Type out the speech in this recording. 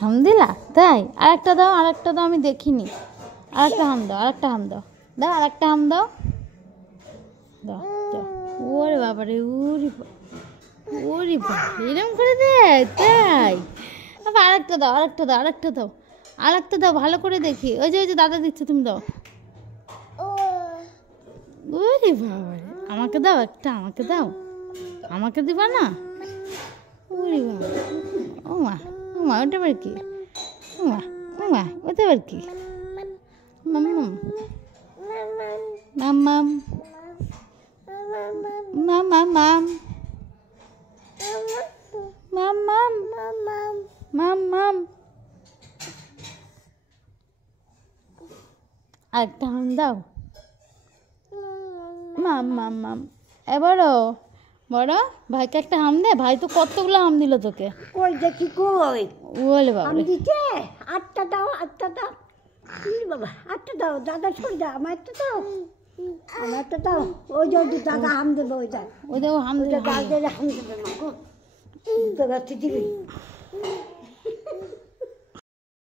হাম দিলা তাই? আরেকটা দাও, আরেকটা দাও, আমি দেখিনি। আরেকটা হাম দাও, আরেকটা হাম দাও, দাও আরেকটা হাম দাও, দাও দাও। ওরে বাবারে, ওরে বাবা, এরম করে দেয় তাই? আবার আরেকটা দাও, আরেকটা দাও, আরেকটা দাও, আরেকটা দাও, ভালো করে দেখি। ওই যে দাদা দিচ্ছে, তুমি দাও। ওরে বাবারে, আমাকে দাও একটা, আমাকে দাও, আমাকে দিবা না? ওরে বাবা, ও মা, ও মা, ওটা আবার কি? ও মা, ও মা, ওটা আবার কি? মাম্মাম, মাম্মাম, মাম্মাম, মাম্মাম, মাম্মাম। আরেকটা হাম দাও। মাম্মাম। এবারও বড় ভাইকে একটা হাম দে। ভাই তো কতগুলো হাম দিল তোকে। কই দেখি কই বলে বাবা, আমি দিতে 8টা দাও, 8টা দাও। বাবা 8টা দাও, দাদা সরে দাও, আমার একটা দাও, আমার একটা দাও। ওই যে দাদা হাম দেবে, ওই যা, ওই দেখো হাম দিল। দাদা হাম দেবে মা গো, তো গাছে দিবি।